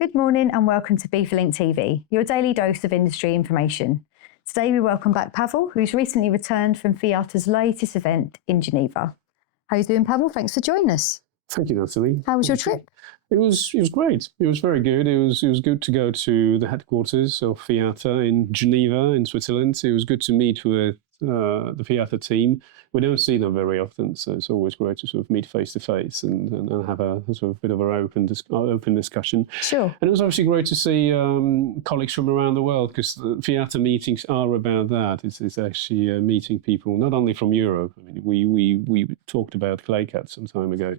Good morning and welcome to BIFA TV, your daily dose of industry information. Today we welcome back Paweł, who's recently returned from FIATA's latest event in Geneva. How are you doing, Paweł? Thanks for joining us. Thank you, Natalie. How was your trip? It was great. It was very good. It was good to go to the headquarters of FIATA in Geneva, in Switzerland. It was good to meet with the FIATA team. We don't see them very often, so it's always great to sort of meet face to face and have a sort of bit of an open discussion. Sure. And it was obviously great to see colleagues from around the world, because the FIATA meetings are about that. It's actually meeting people not only from Europe. I mean, we talked about ClayCat some time ago,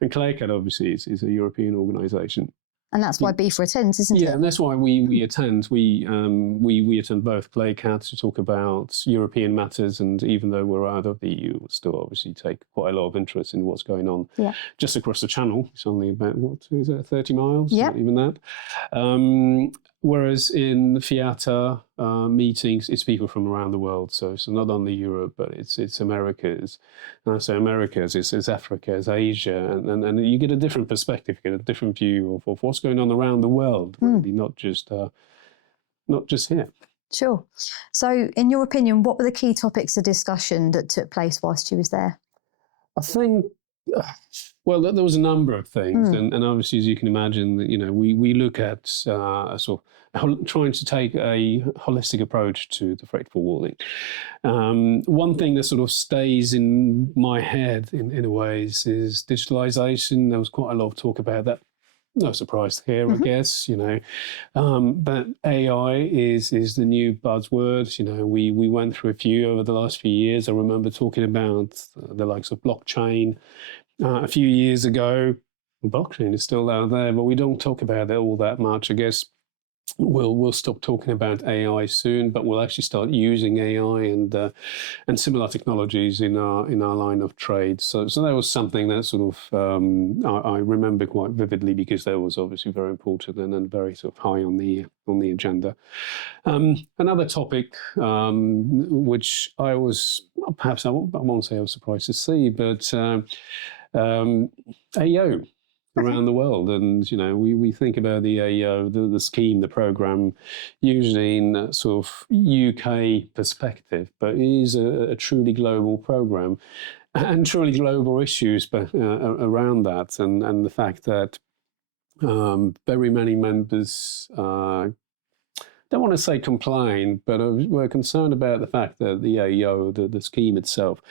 and ClayCat obviously is a European organisation. And that's why BIFA attends, isn't it? Yeah, and that's why we attend. We attend both ClayCat to talk about European matters, and even though we're out of the EU, we still obviously take quite a lot of interest in what's going on just across the channel. It's only about, 30 miles? Yeah. Not even that. Whereas in the FIATA meetings, it's people from around the world. So not only Europe, but it's Americas. And I say Americas, it's Africa, it's Asia, and you get a different perspective, you get a different view of what's going on around the world, really, not just here. Sure. So in your opinion, what were the key topics of discussion that took place whilst you was there? I think, well, there was a number of things, and obviously, as you can imagine, we look at sort of trying to take a holistic approach to the freight forwarding. One thing that sort of stays in my head in a way is digitalization. There was quite a lot of talk about that. No surprise here, I guess, but AI is the new buzzword. We went through a few over the last few years. I remember talking about the likes of blockchain a few years ago. Blockchain is still out there, but we don't talk about it all that much. I guess we'll stop talking about AI soon, but we'll actually start using AI and similar technologies in our line of trade. So that was something that sort of I remember quite vividly, because that was obviously very important and very sort of high on the agenda. Another topic which I was, perhaps I won't say I was surprised to see, but AO. Around the world, and we think about the AO, the scheme, the program, usually in a sort of UK perspective, but it is a truly global program, and truly global issues around that, and the fact that very many members don't want to say complain, but we're concerned about the fact that the AO, the scheme itself,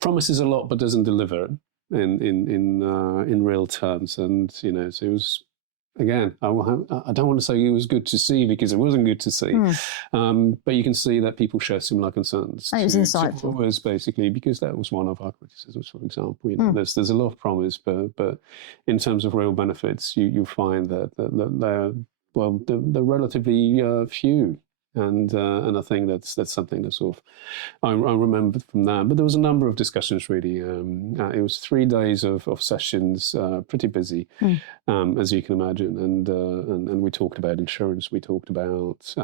promises a lot but doesn't deliver in real terms. And so it was, again, I don't want to say it was good to see, because it wasn't good to see, but you can see that people share similar concerns. And it was insightful. It was basically, because that was one of our criticisms, for example. There's a lot of promise, but in terms of real benefits, you find that they're relatively few. And I think that's something that sort of I remembered from that. But there was a number of discussions, really. It was 3 days of sessions, pretty busy, as you can imagine. And we talked about insurance. We talked about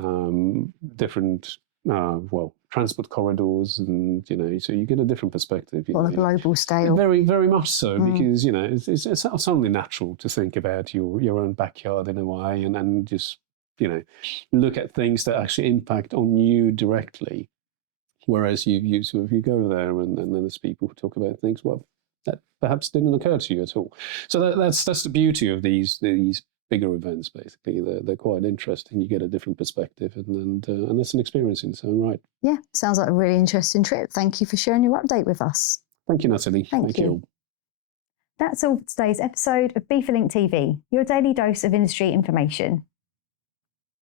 different transport corridors, and so you get a different perspective. On a global scale. Very, very much so, because it's only natural to think about your own backyard in a way, and just look at things that actually impact on you directly. Whereas you go there, and then there's people who talk about things, well, that perhaps didn't occur to you at all. So that's the beauty of these bigger events. Basically, they're quite interesting. You get a different perspective, and it's an experience in its own right. Yeah, sounds like a really interesting trip. Thank you for sharing your update with us. Thank you, Natalie. Thank you. You. That's all for today's episode of BIFA TV, your daily dose of industry information.